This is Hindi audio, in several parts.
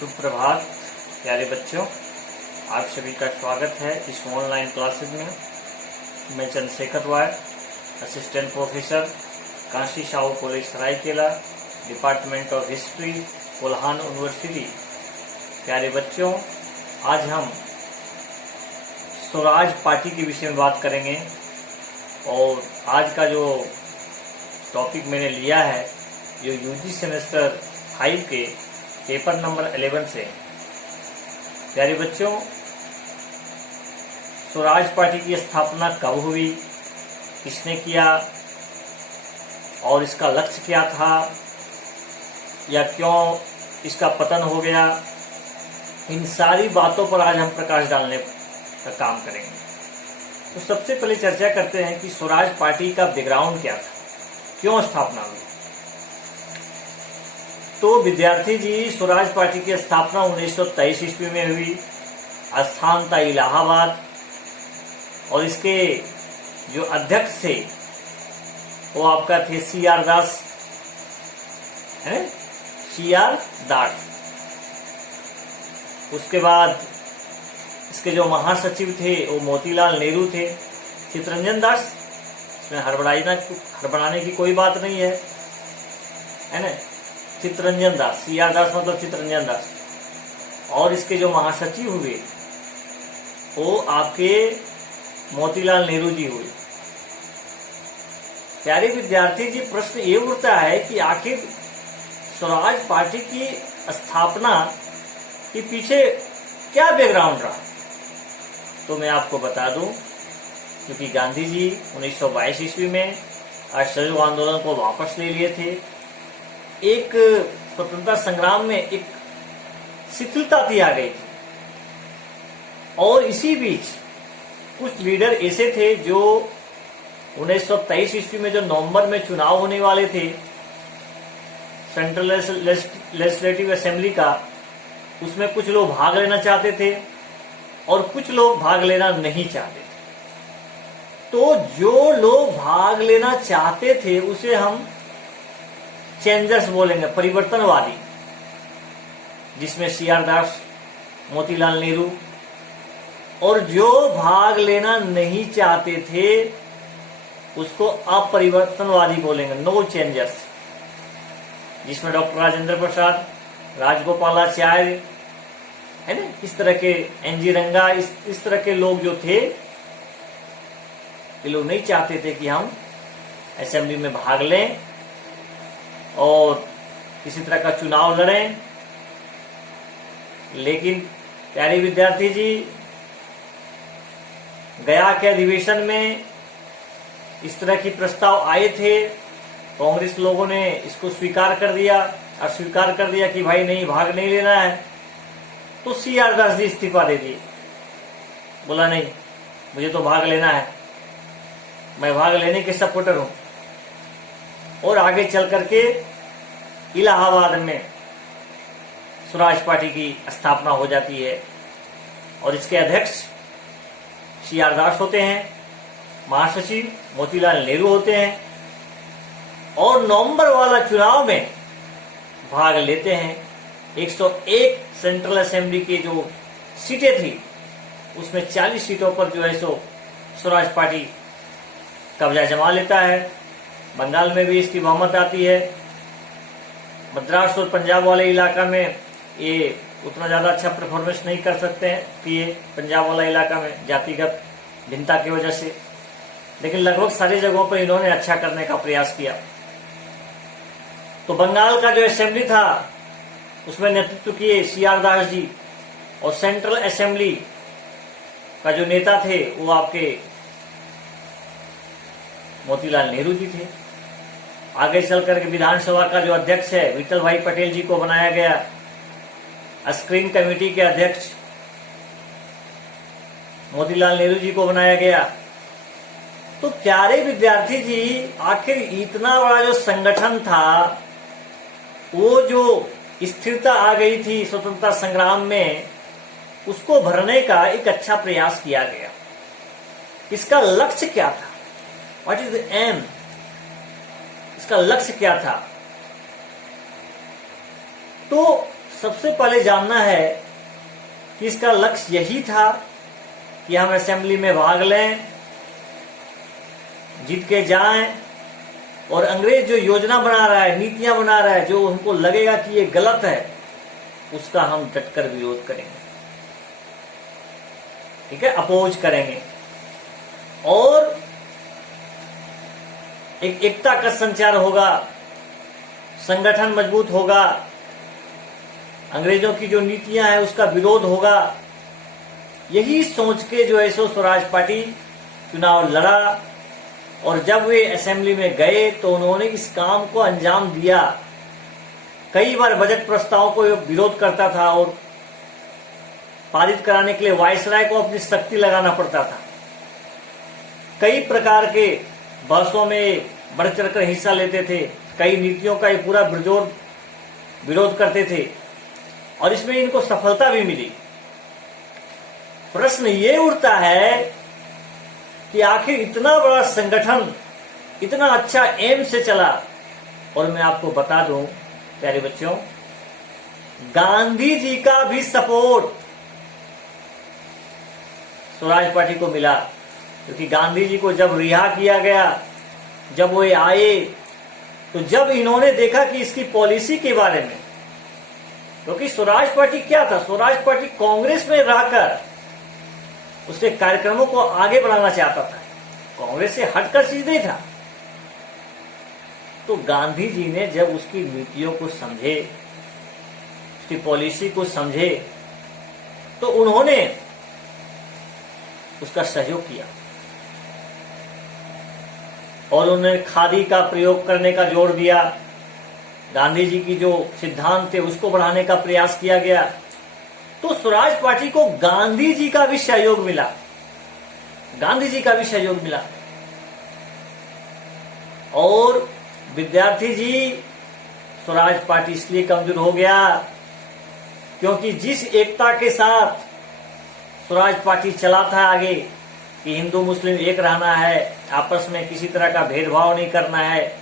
सुप्रभात प्यारे बच्चों, आप सभी का स्वागत है इस ऑनलाइन क्लासेस में। मैं Chandrashekhar Roy, assistant professor, Kashi Sahu college Saraikela, department of history, Kolhan university. प्यारे बच्चों, आज हम स्वराज पार्टी के विषय में बात करेंगे और आज का जो टॉपिक मैंने लिया है जो यूजी सेमेस्टर 5 के पेपर नंबर 11 से। प्यारे बच्चों, स्वराज पार्टी की स्थापना कब हुई, किसने किया और इसका लक्ष्य क्या था या क्यों इसका पतन हो गया, इन सारी बातों पर आज हम प्रकाश डालने का काम करेंगे। तो सबसे पहले चर्चा करते हैं कि स्वराज पार्टी का बैकग्राउंड क्या था, क्यों स्थापना हुई। तो विद्यार्थी जी, स्वराज पार्टी की स्थापना 1923 ईस्वी में हुई। स्थान था इलाहाबाद और इसके जो अध्यक्ष थे वो आपका थे CR दास, है CR दास। उसके बाद इसके जो महासचिव थे वो मोतीलाल नेहरू थे। चित्तरंजन दास, इसमें हड़बड़ाने की कोई बात नहीं है ना। चित्तरंजन दास, CR दास मतलब चित्तरंजन दास। और इसके जो महासचिव हुए वो आपके मोतीलाल नेहरू जी हुए। प्यारे विद्यार्थी जी, प्रश्न ये उठता है कि आखिर स्वराज पार्टी की स्थापना के पीछे क्या बैकग्राउंड रहा। तो मैं आपको बता दूं, क्योंकि गांधी जी 1922 ईस्वी में असहयोग आंदोलन को वापस ले लिए थे। एक स्वतंत्रता संग्राम में एक शिथिलता थी आ गई थी और इसी बीच कुछ लीडर ऐसे थे जो 1923 ईस्वी में जो नवंबर में चुनाव होने वाले थे सेंट्रल लेजिस्लेटिव असेंबली का, उसमें कुछ लोग भाग लेना चाहते थे और कुछ लोग भाग लेना नहीं चाहते थे। तो जो लोग भाग लेना चाहते थे उसे हम चेंजर्स बोलेंगे, परिवर्तनवादी, जिसमें CR दास, मोतीलाल नेहरू। और जो भाग लेना नहीं चाहते थे उसको अपरिवर्तनवादी बोलेंगे, नो चेंजर्स, जिसमें डॉक्टर राजेंद्र प्रसाद, राजगोपालाचार्य, है ना, इस तरह के NG रंगा, इस तरह के लोग जो थे, ये लोग नहीं चाहते थे कि हम असेंबली में भाग लें और किसी तरह का चुनाव लड़ें। लेकिन प्यारे विद्यार्थी जी, गया के अधिवेशन में इस तरह की प्रस्ताव आए थे, कांग्रेस लोगों ने इसको स्वीकार कर दिया और स्वीकार कर दिया कि भाई नहीं, भाग नहीं लेना है। तो CR दास जी इस्तीफा दे दिए, बोला नहीं, मुझे तो भाग लेना है, मैं भाग लेने के सपोर्टर हूं। और आगे चल करके इलाहाबाद में स्वराज पार्टी की स्थापना हो जाती है और इसके अध्यक्ष CR दास होते हैं, महासचिव मोतीलाल नेहरू होते हैं और नवंबर वाला चुनाव में भाग लेते हैं। 101 सेंट्रल असेंबली की जो सीटें थी उसमें 40 सीटों पर जो है सो स्वराज पार्टी कब्जा जमा लेता है। बंगाल में भी इसकी बहुमत आती है। मद्रास और पंजाब वाले इलाका में ये उतना ज्यादा अच्छा परफॉर्मेंस नहीं कर सकते हैं कि ये पंजाब वाला इलाका में जातिगत भिन्नता की वजह से, लेकिन लगभग सारी जगहों पर इन्होंने अच्छा करने का प्रयास किया। तो बंगाल का जो असेंबली था उसमें नेतृत्व किए CR दास जी और सेंट्रल असेंबली का जो नेता थे वो आपके मोतीलाल नेहरू जी थे। आगे चलकर के विधानसभा का जो अध्यक्ष है विठल भाई पटेल जी को बनाया गया। स्क्रीन कमेटी के अध्यक्ष मोतीलाल नेहरू जी को बनाया गया। तो प्यारे विद्यार्थी जी, आखिर इतना बड़ा जो संगठन था, वो जो स्थिरता आ गई थी स्वतंत्रता संग्राम में, उसको भरने का एक अच्छा प्रयास किया गया। इसका लक्ष्य क्या था, व्हाट इज द एम, इसका लक्ष्य क्या था। तो सबसे पहले जानना है कि इसका लक्ष्य यही था कि हम असेंबली में भाग लें, जीत के जाएं और अंग्रेज जो योजना बना रहा है, नीतियां बना रहा है, जो हमको लगेगा कि ये गलत है, उसका हम डटकर विरोध करेंगे, ठीक है, अपोज करेंगे और एक एकता का संचार होगा, संगठन मजबूत होगा, अंग्रेजों की जो नीतियां हैं उसका विरोध होगा। यही सोच के जो है सो स्वराज पार्टी चुनाव लड़ा और जब वे असेंबली में गए तो उन्होंने इस काम को अंजाम दिया। कई बार बजट प्रस्तावों को विरोध करता था और पारित कराने के लिए वायसराय को अपनी शक्ति लगाना पड़ता था। कई प्रकार के बहसों में बढ़ चढ़कर हिस्सा लेते थे, कई नीतियों का ये पूरा बेजोड़ विरोध करते थे और इसमें इनको सफलता भी मिली। प्रश्न ये उठता है कि आखिर इतना बड़ा संगठन इतना अच्छा एम से चला। और मैं आपको बता दूं प्यारे बच्चों, गांधी जी का भी सपोर्ट स्वराज पार्टी को मिला, क्योंकि गांधी जी को जब रिहा किया गया, जब वो आए, तो जब इन्होंने देखा कि इसकी पॉलिसी के बारे में, क्योंकि स्वराज पार्टी क्या था, स्वराज पार्टी कांग्रेस में रहकर उसके कार्यक्रमों को आगे बढ़ाना चाहता था, कांग्रेस से हटकर चीज नहीं था। तो गांधी जी ने जब उसकी नीतियों को समझे, उसकी पॉलिसी को समझे, तो उन्होंने उसका सहयोग किया और उन्होंने खादी का प्रयोग करने का जोर दिया। गांधी जी की जो सिद्धांत थे उसको बढ़ाने का प्रयास किया गया। तो स्वराज पार्टी को गांधी जी का भी सहयोग मिला, गांधी जी का भी सहयोग मिला। और विद्यार्थी जी, स्वराज पार्टी इसलिए कमजोर हो गया क्योंकि जिस एकता के साथ स्वराज पार्टी चला था आगे कि हिंदू मुस्लिम एक रहना है, आपस में किसी तरह का भेदभाव नहीं करना है,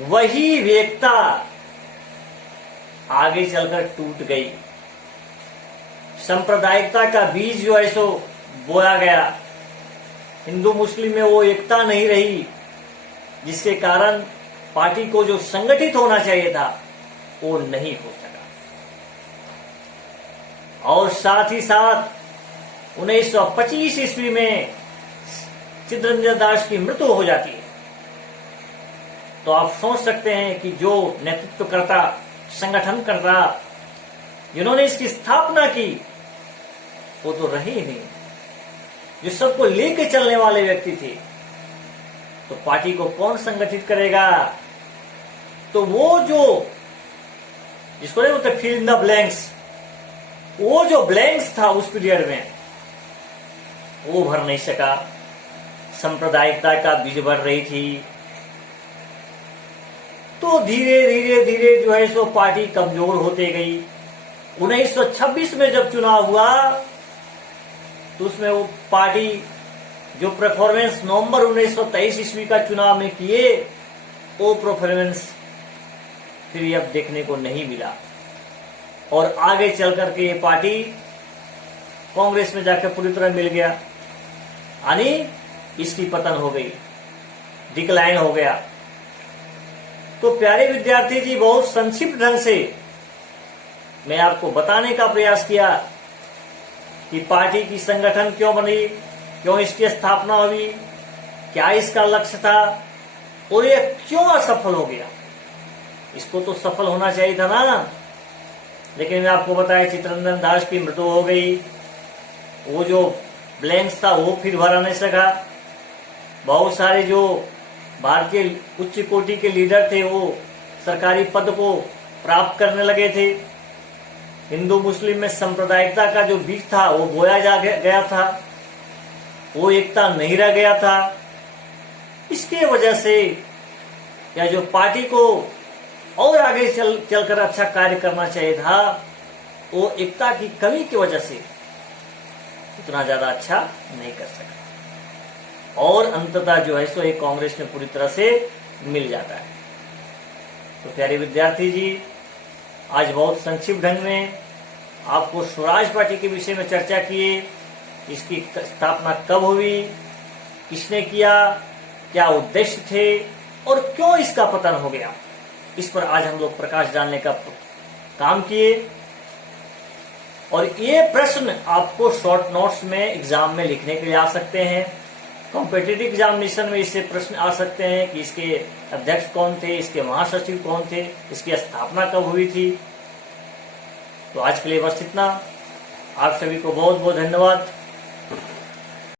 वही एकता आगे चलकर टूट गई। सांप्रदायिकता का बीज जो है सो बोया गया, हिंदू मुस्लिम में वो एकता नहीं रही, जिसके कारण पार्टी को जो संगठित होना चाहिए था वो नहीं हो सका। और साथ ही साथ 1925 ईस्वी में चित्तरंजन दास की मृत्यु हो जाती है। तो आप सोच सकते हैं कि जो नेतृत्वकर्ता, संगठनकर्ता, जिन्होंने इसकी स्थापना की, वो तो रहे ही नहीं, जो सबको लेके चलने वाले व्यक्ति थे। तो पार्टी को कौन संगठित करेगा? तो वो जो जिसको नहीं बोलते फिल इन द ब्लैंक्स, वो जो ब्लैंक्स था उस पीरियड में वो भर नहीं सका। सांप्रदायिकता का बीज भर रही थी। तो धीरे धीरे धीरे जो है सो पार्टी कमजोर होते गई। 1926 में जब चुनाव हुआ तो उसमें वो पार्टी जो परफॉर्मेंस नवंबर 1923 ईस्वी का चुनाव में किए, वो परफॉर्मेंस फिर अब देखने को नहीं मिला। और आगे चल करके ये पार्टी कांग्रेस में जाकर पूरी तरह मिल गया, यानी इसकी पतन हो गई, डिक्लाइन हो गया। तो प्यारे विद्यार्थी जी, बहुत संक्षिप्त ढंग से मैं आपको बताने का प्रयास किया कि पार्टी की संगठन क्यों बनी, क्यों इसकी स्थापना हुई, क्या इसका लक्ष्य था और यह क्यों असफल हो गया। इसको तो सफल होना चाहिए था ना, लेकिन मैं आपको बताया चित्तरंजन दास की मृत्यु हो गई। वो जो ब्लैंक्स था वो फिर भरा नहीं सका। बहुत सारे जो भारतीय उच्च कोटि के लीडर थे वो सरकारी पद को प्राप्त करने लगे थे। हिंदू मुस्लिम में सांप्रदायिकता का जो बीज था वो बोया जा गया था, वो एकता नहीं रह गया था। इसके वजह से या जो पार्टी को और आगे चलकर अच्छा कार्य करना चाहिए था, वो एकता की कमी की वजह से उतना ज्यादा अच्छा नहीं कर सका और अंततः जो है सो एक कांग्रेस में पूरी तरह से मिल जाता है। तो प्यारे विद्यार्थी जी, आज बहुत संक्षिप्त ढंग में आपको स्वराज पार्टी के विषय में चर्चा किए, इसकी स्थापना कब हुई, किसने किया, क्या उद्देश्य थे और क्यों इसका पतन हो गया, इस पर आज हम लोग प्रकाश डालने का काम किए। और ये प्रश्न आपको शॉर्ट नोट्स में एग्जाम में लिखने के लिए आ सकते हैं। कॉम्पिटिटिव एग्जामिनेशन में इससे प्रश्न आ सकते हैं कि इसके अध्यक्ष कौन थे, इसके महासचिव कौन थे, इसकी स्थापना कब हुई थी। तो आज के लिए बस इतना। आप सभी को बहुत बहुत धन्यवाद।